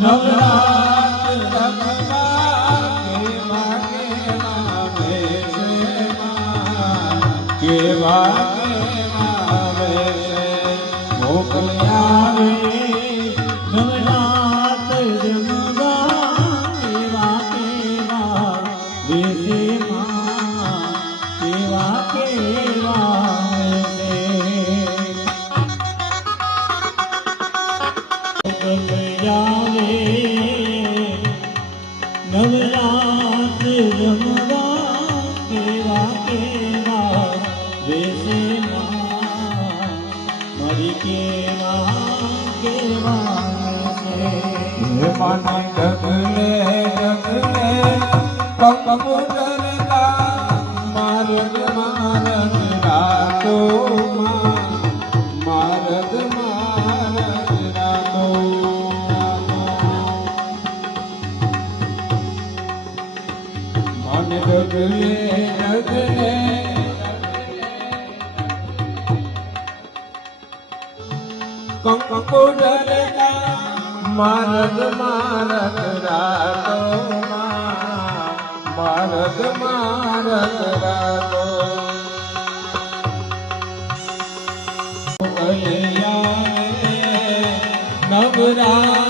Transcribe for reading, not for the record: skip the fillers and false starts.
નવરાત રમવા કેવા વેશે માં, કેવા કેવા વેશે મોકલ્યા રે. નવરાત રમવા કેવા કેવા વેશે માં, કેવા કેવા વેશે મોકલ્યા રે. નવરાત રમવા કેવા કેવા વેશે માં, મારી કેવા કેવા વેશે. હે માને ડગલે ડગલે કપૂતરલા મારગ મારગ રાતો માં, મારગ મારગ રાતો. માને ડગલે ડગલે કંકુડરલા મારગ મારગ રાતો માં, મારગ મારગ રાતો. નવરા